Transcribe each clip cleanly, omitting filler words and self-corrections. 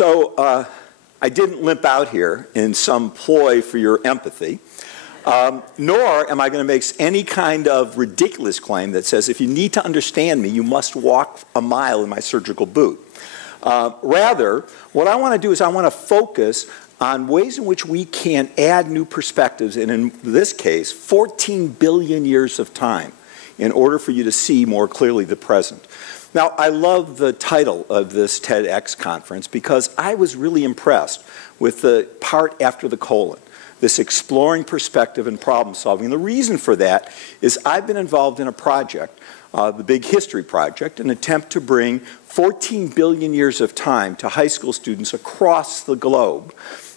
I didn't limp out here in some ploy for your empathy, nor am I going to make any kind of ridiculous claim that says if you need to understand me, you must walk a mile in my surgical boot. Rather, what I want to do is I want to focus on ways in which we can add new perspectives, and in this case, 14 billion years of time, in order for you to see more clearly the present. Now, I love the title of this TEDx conference because I was really impressed with the part after the colon, this exploring perspective and problem solving. And the reason for that is I've been involved in a project, the Big History Project, an attempt to bring 14 billion years of time to high school students across the globe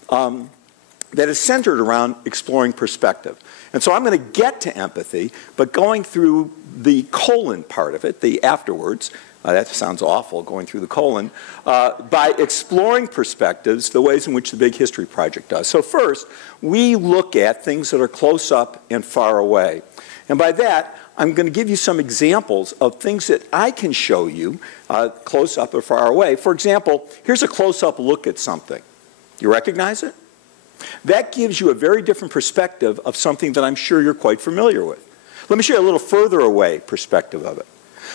that is centered around exploring perspective. And so I'm going to get to empathy, but going through the colon part of it, the afterwards, that sounds awful, going through the colon, by exploring perspectives, the ways in which the Big History Project does. So first, we look at things that are close up and far away. And by that, I'm going to give you some examples of things that I can show you close up or far away. For example, here's a close-up look at something. You recognize it? That gives you a very different perspective of something that I'm sure you're quite familiar with. Let me show you a little further away perspective of it.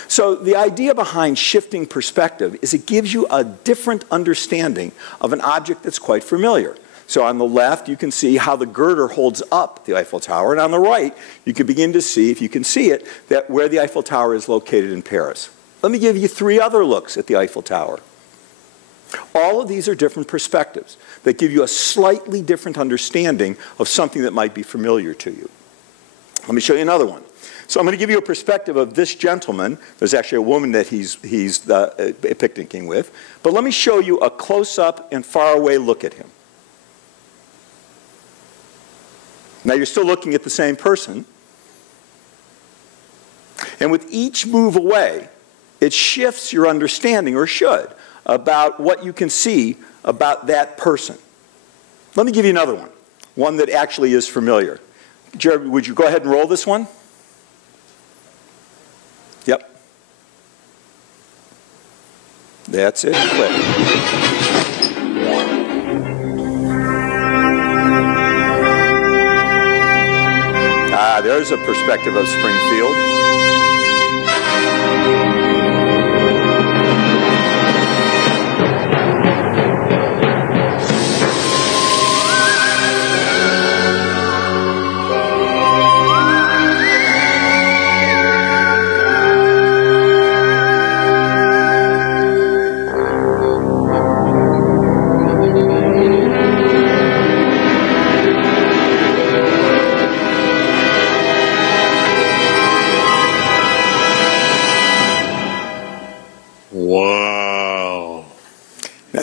So the idea behind shifting perspective is it gives you a different understanding of an object that's quite familiar. So on the left, you can see how the girder holds up the Eiffel Tower, and on the right, you can begin to see, if you can see it, that where the Eiffel Tower is located in Paris. Let me give you 3 other looks at the Eiffel Tower. All of these are different perspectives that give you a slightly different understanding of something that might be familiar to you. Let me show you another one. So I'm going to give you a perspective of this gentleman. There's actually a woman that he's picnicking with. But let me show you a close-up and far-away look at him. Now you're still looking at the same person. And with each move away, it shifts your understanding, or should, about what you can see about that person. Let me give you another one that actually is familiar. Jared, would you go ahead and roll this one? Yep. That's it. Click. There's a perspective of Springfield.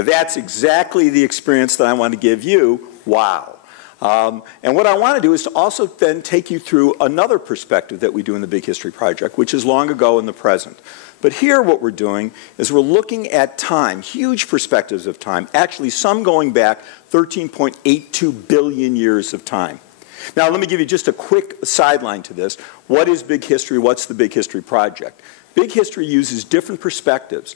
That's exactly the experience that I want to give you. Wow. And what I want to do is to also then take you through another perspective that we do in the Big History Project, which is long ago in the present. But here what we're doing is we're looking at time, huge perspectives of time, actually some going back 13.82 billion years of time. Now let me give you just a quick sideline to this. What is Big History? What's the Big History Project? Big History uses different perspectives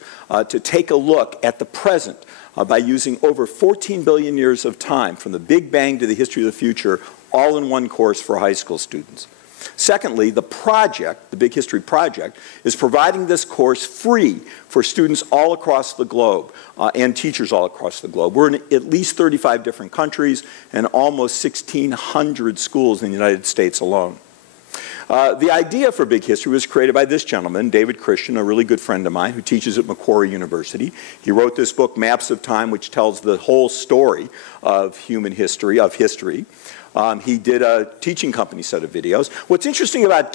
to take a look at the present by using over 14 billion years of time, from the Big Bang to the history of the future, all in one course for high school students. Secondly, the project, the Big History Project, is providing this course free for students all across the globe and teachers all across the globe. We're in at least 35 different countries and almost 1,600 schools in the United States alone. The idea for Big History was created by this gentleman, David Christian, a really good friend of mine who teaches at Macquarie University. He wrote this book, Maps of Time, which tells the whole story of human history, he did a teaching company set of videos. What's interesting about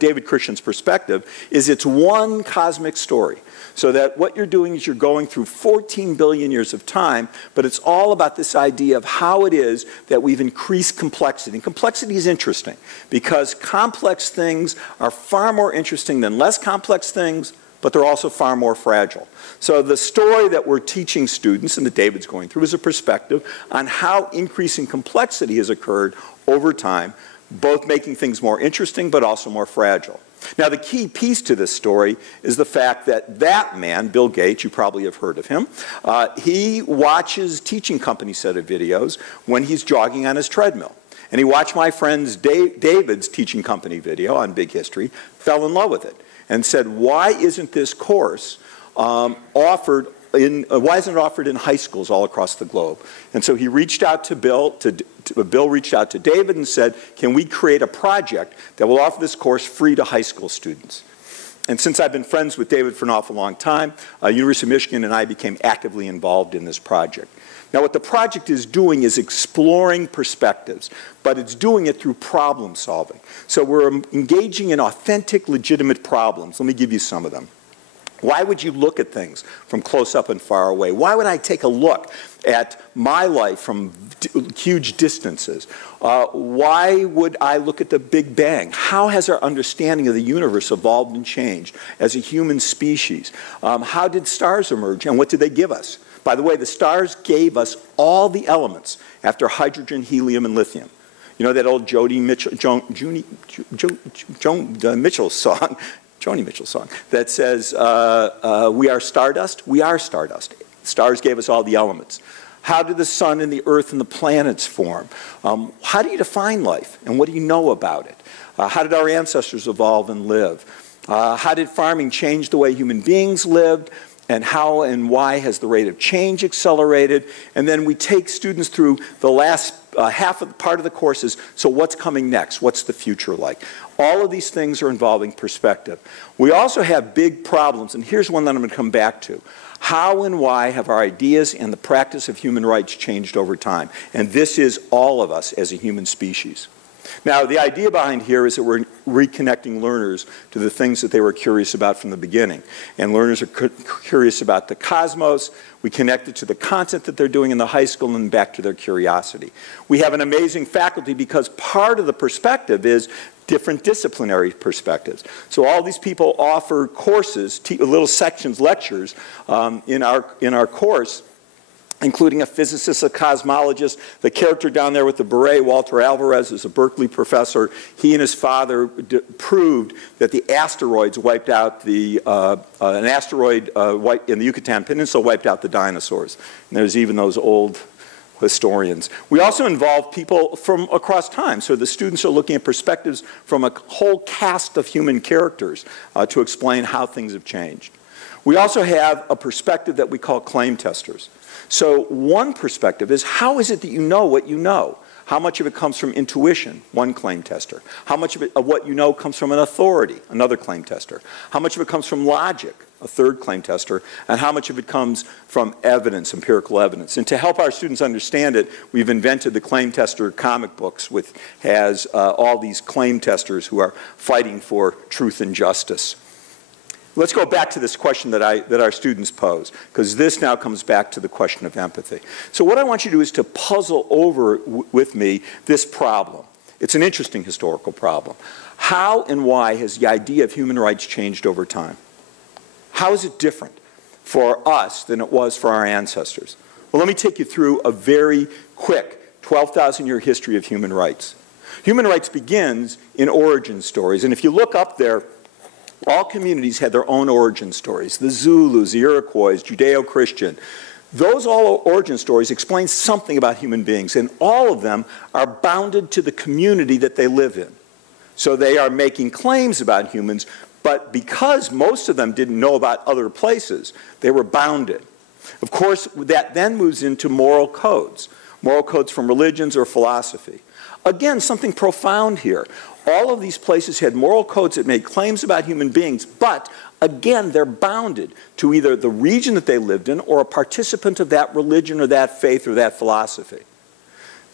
David Christian's perspective is it's one cosmic story. So that what you're doing is you're going through 14 billion years of time, but it's all about this idea of how it is that we've increased complexity. And complexity is interesting because complex things are far more interesting than less complex things, but they're also far more fragile. So the story that we're teaching students and that David's going through is a perspective on how increasing complexity has occurred over time, both making things more interesting but also more fragile. Now, the key piece to this story is the fact that that man, Bill Gates, you probably have heard of him, he watches teaching company set of videos when he's jogging on his treadmill. And he watched my friend's David's teaching company video on Big History, fell in love with it, and said, why isn't this course offered why isn't it offered in high schools all across the globe? And so he reached out to Bill, Bill reached out to David and said, can we create a project that will offer this course free to high school students? And since I've been friends with David for an awful long time, University of Michigan and I became actively involved in this project. Now, what the project is doing is exploring perspectives, but it's doing it through problem solving. So we're engaging in authentic, legitimate problems. Let me give you some of them. Why would you look at things from close up and far away? Why would I take a look at my life from huge distances? Why would I look at the Big Bang? How has our understanding of the universe evolved and changed as a human species? How did stars emerge and what did they give us? By the way, the stars gave us all the elements after hydrogen, helium, and lithium. You know that old Joni Mitchell song? Joni Mitchell song that says, we are stardust, we are stardust. Stars gave us all the elements. How did the sun and the earth and the planets form? How do you define life and what do you know about it? How did our ancestors evolve and live? How did farming change the way human beings lived? And how and why has the rate of change accelerated? And then we take students through the last part of the courses, so what's coming next? What's the future like? All of these things are involving perspective. We also have big problems, and here's one that I'm going to come back to. How and why have our ideas and the practice of human rights changed over time? And this is all of us as a human species. Now, the idea behind here is that we're reconnecting learners to the things that they were curious about from the beginning. And learners are curious about the cosmos. We connect it to the content that they're doing in the high school and back to their curiosity. We have an amazing faculty because part of the perspective is different disciplinary perspectives. So all these people offer courses, little sections, lectures in our course, including a physicist, a cosmologist. The character down there with the beret, Walter Alvarez, is a Berkeley professor. He and his father proved that the asteroids wiped out an asteroid in the Yucatan Peninsula wiped out the dinosaurs. And there's even those old historians. We also involve people from across time. So the students are looking at perspectives from a whole cast of human characters to explain how things have changed. We also have a perspective that we call claim testers. So one perspective is, how is it that you know what you know? How much of it comes from intuition? One claim tester. How much of what you know comes from an authority? Another claim tester. How much of it comes from logic? A third claim tester. And how much of it comes from evidence, empirical evidence? And to help our students understand it, we've invented the claim tester comic books, which has all these claim testers who are fighting for truth and justice. Let's go back to this question that our students pose, because this now comes back to the question of empathy. So what I want you to do is to puzzle over with me this problem. It's an interesting historical problem. How and why has the idea of human rights changed over time? How is it different for us than it was for our ancestors? Well, let me take you through a very quick 12,000-year history of human rights. Human rights begins in origin stories, and if you look up there, all communities had their own origin stories. The Zulus, the Iroquois, Judeo-Christian. Those all origin stories explain something about human beings, and all of them are bounded to the community that they live in. So they are making claims about humans, but because most of them didn't know about other places, they were bounded. Of course, that then moves into moral codes from religions or philosophy. Again, something profound here. All of these places had moral codes that made claims about human beings, but again, they're bounded to either the region that they lived in or a participant of that religion or that faith or that philosophy.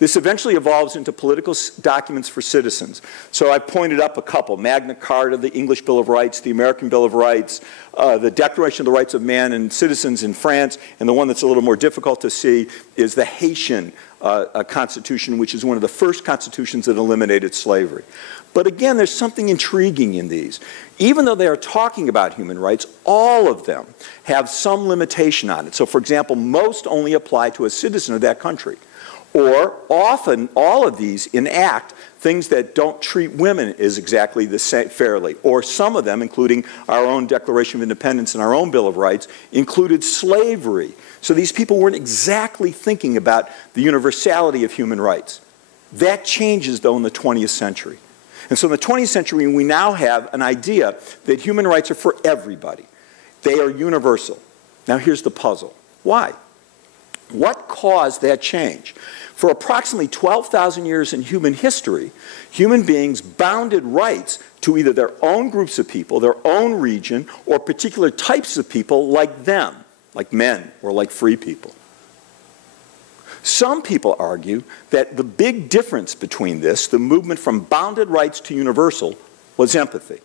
This eventually evolves into political documents for citizens. So I pointed up a couple: Magna Carta, the English Bill of Rights, the American Bill of Rights, the Declaration of the Rights of Man and Citizens in France, and the one that's a little more difficult to see is the Haitian Constitution, which is one of the first constitutions that eliminated slavery. But again, there's something intriguing in these. Even though they are talking about human rights, all of them have some limitation on it. So for example, most only apply to a citizen of that country. Or often, all of these enact things that don't treat women as exactly the same fairly. Or some of them, including our own Declaration of Independence and our own Bill of Rights, included slavery. So these people weren't exactly thinking about the universality of human rights. That changes, though, in the 20th century. And so in the 20th century, we now have an idea that human rights are for everybody. They are universal. Now here's the puzzle. Why? What caused that change? For approximately 12,000 years in human history, human beings bounded rights to either their own groups of people, their own region, or particular types of people like them, like men or like free people. Some people argue that the big difference between this, the movement from bounded rights to universal, was empathy.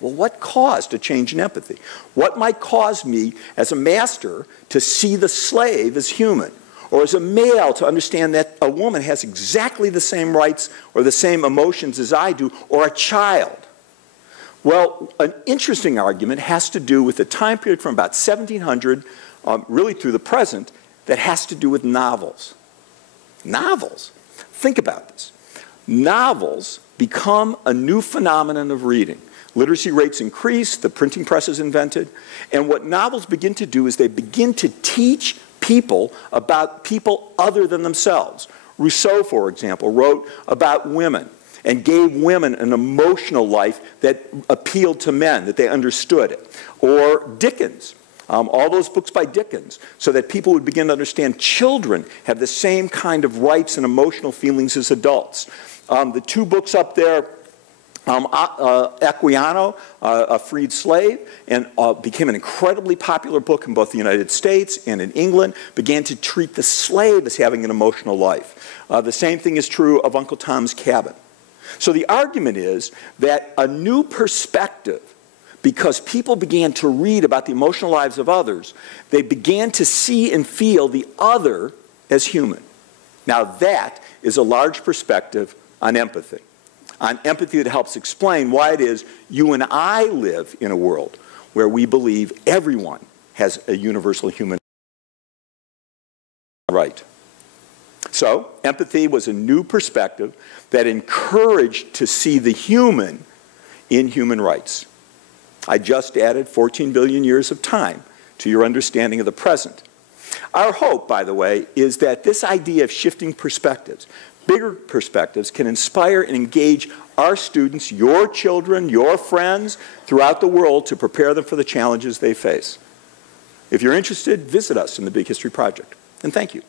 Well, what caused a change in empathy? What might cause me as a master to see the slave as human? Or as a male to understand that a woman has exactly the same rights or the same emotions as I do, or a child? Well, an interesting argument has to do with the time period from about 1700 really through the present that has to do with novels. Novels. Think about this. Novels become a new phenomenon of reading. Literacy rates increase, the printing press is invented, and what novels begin to do is they begin to teach people about people other than themselves. Rousseau, for example, wrote about women and gave women an emotional life that appealed to men, that they understood it. Or Dickens, all those books by Dickens, so that people would begin to understand children have the same kind of rights and emotional feelings as adults. The two books up there, Equiano, A Freed Slave, and became an incredibly popular book in both the United States and in England, began to treat the slave as having an emotional life. The same thing is true of Uncle Tom's Cabin. So the argument is that a new perspective, because people began to read about the emotional lives of others, they began to see and feel the other as human. Now that is a large perspective on empathy. On empathy that helps explain why it is you and I live in a world where we believe everyone has a universal human right. So, empathy was a new perspective that encouraged to see the human in human rights. I just added 14 billion years of time to your understanding of the present. Our hope, by the way, is that this idea of shifting perspectives, bigger perspectives, can inspire and engage our students, your children, your friends throughout the world to prepare them for the challenges they face. If you're interested, visit us in the Big History Project. And thank you.